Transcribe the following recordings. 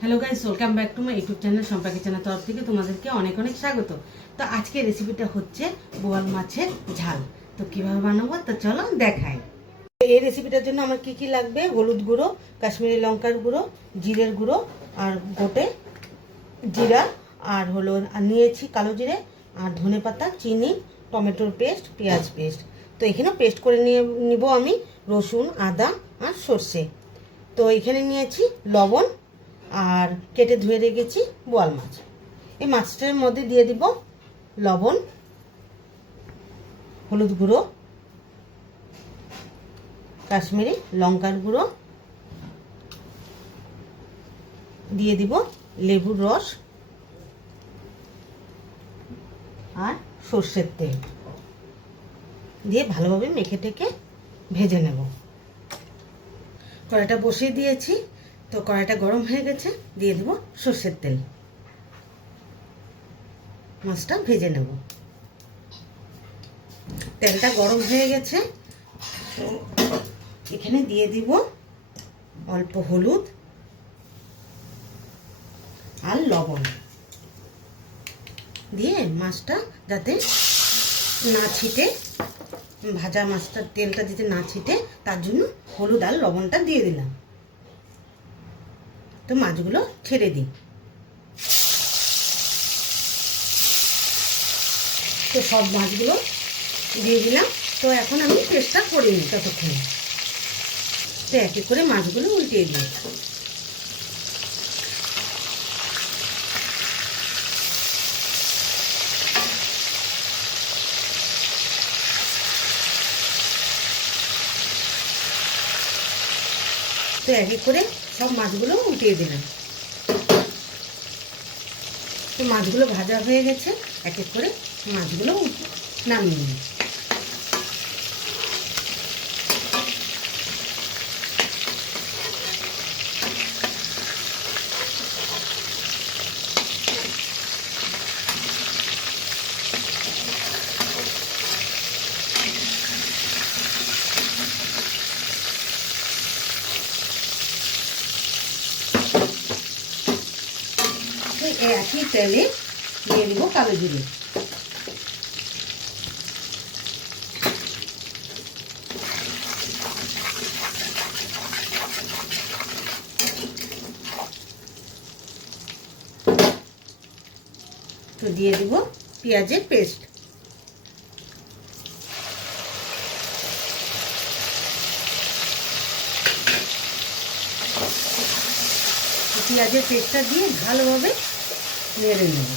Hello guys, welcome back to my YouTube channel সম্পাকি channel তরফ থেকে তোমাদেরকে অনেক অনেক স্বাগত। তো আজকে রেসিপিটা হচ্ছে বোয়াল মাছের ঝাল। তো কিভাবে বানাবো তো চলো দেখাই। এই রেসিপিটার জন্য আমার কি কি লাগবে: হলুদ গুঁড়ো, কাশ্মীরি লঙ্কার গুঁড়ো, জিরের গুঁড়ো আর গোটে জিরা, আর নিয়েছি কালো জিরে আর ধনেপাতা, চিনি, টমেটোর পেস্ট, পেঁয়াজ পেস্ট। তো এখানে পেস্ট করে নিব আমি রসুন, আদা আর সর্ষে। তো এখানে নিয়েছি লবণ আর কেটে ধুয়ে রেখেছি বোয়াল মাছ। এই মাছটার মধ্যে দিয়ে দিব লবণ, হলুদ গুঁড়ো, কাশ্মীরি লঙ্কার গুঁড়ো, দিয়ে দিব লেবুর রস আর সর্ষের তেল দিয়ে ভালোভাবে মেখে টেকে ভেজে নেব। কড়াইটা বসিয়ে দিয়েছি, তো কড়াইটা গরম হয়ে গেছে, দিয়ে দেব সর্ষের তেল। মাছটা ভেজে নেব। তেলটা গরম হয়ে গেছে, এখানে দিয়ে দিব অল্প হলুদ আর লবণ দিয়ে মাছটা যাতে না ছিটে, ভাজা মাছটার তেলটা যাতে না ছিটে তার জন্য হলুদ আর লবণটা দিয়ে দিলাম। তো মাছগুলো ছেড়ে দিই। তো সব মাছগুলো দিয়ে দিলাম। তো এখন আমি পেস্টটা করে নিই ততক্ষণে। তো এক এক করে মাছগুলো উল্টিয়ে দিই। তো এক এক করে সব মাছগুলো উল্টিয়ে দিলাম। তো মাছগুলো ভাজা হয়ে গেছে, এক এক করে মাছগুলো নামিয়ে নিই। একই তেলে দিয়ে দিব কালো জিরে, তো দিয়ে দিব পেঁয়াজের পেস্ট, পেঁয়াজের পেস্টটা দিয়ে ভালোভাবে নেড়ে নেব।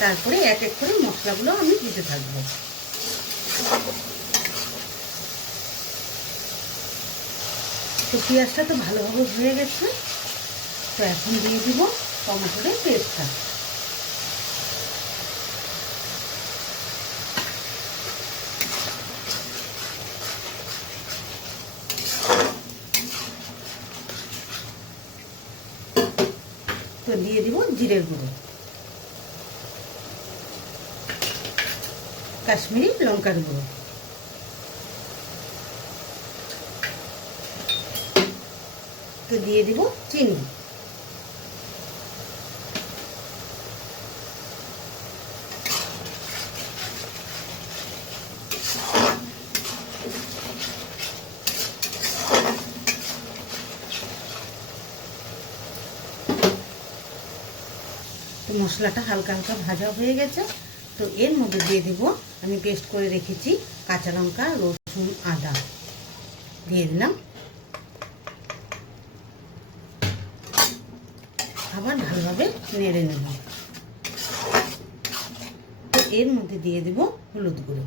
তারপরে এক এক করে মশলাগুলো আমি দিতে থাকবো। তো পেঁয়াজটা তো ভালোভাবে হয়ে গেছে, তো এখন দিয়ে দিব টমেটোর পেস্টটা। তো দিয়ে দিব জিরের গুঁড়ো, কাশ্মীরি লঙ্কার গুঁড়ো, তো দিয়ে দিব চিনি, তো মশলাটা হালকা হালকা ভাজা হয়ে গেছে। তো এর মধ্যে দিয়ে দিব আমি পেস্ট করে রেখেছি কাঁচা লঙ্কা, রসুন, আদা দিয়ে দিলাম। আবার ভালোভাবে নেড়ে নেব। তো এর মধ্যে দিয়ে দিব হলুদ গুঁড়ো,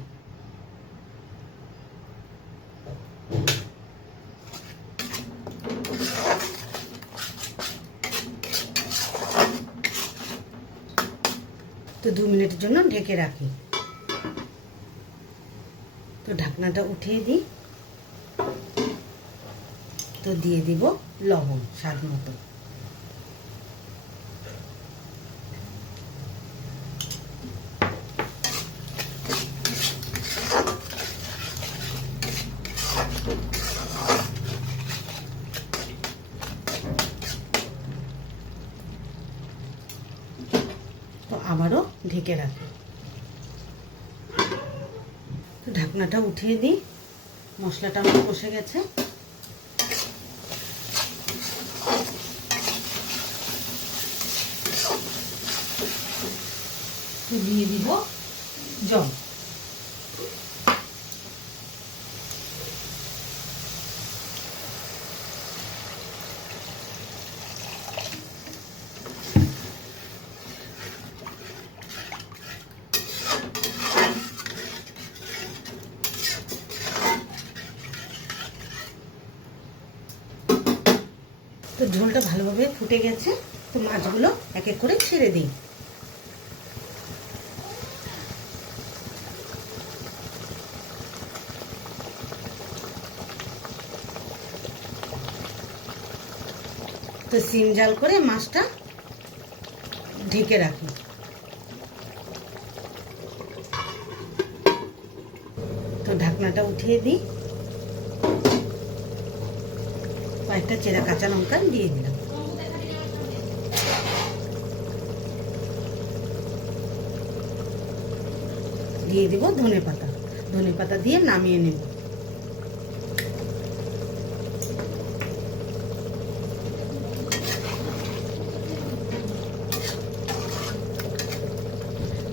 তো 2 মিনিটের জন্য ঢেকে রাখি। তো ঢাকনাটা উঠিয়ে দিই। তো দিয়ে দিব লবণ স্বাদ মতো। ঢেকে রাখি। তো ঢাকনাটা উঠিয়ে দিই। মশলাটা আমার কষে গেছে। দিয়ে দিব জল। তো ঝোলটা ভালোভাবে ফুটে গেছে। তো মাছগুলো এক এক করে ছেড়ে দিই। তো সিম জাল করে মাছটা ঢেকে রাখি। তো ঢাকনাটা উঠিয়ে দিই। কয়েকটা চেরা কাঁচা লঙ্কা দিয়ে দিলাম। দিয়ে দিব ধনেপাতা। ধনেপাতা দিয়ে নামিয়ে নেব।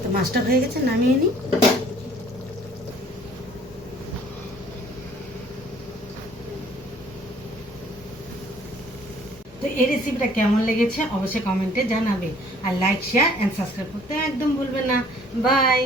তো মাছটা হয়ে গেছে, নামিয়ে নিই। তো এই রেসিপিটা কেমন লেগেছে অবশ্যই কমেন্টে জানাবে। আর লাইক, শেয়ার এন্ড সাবস্ক্রাইব করতে একদম ভুলবেন না। বাই।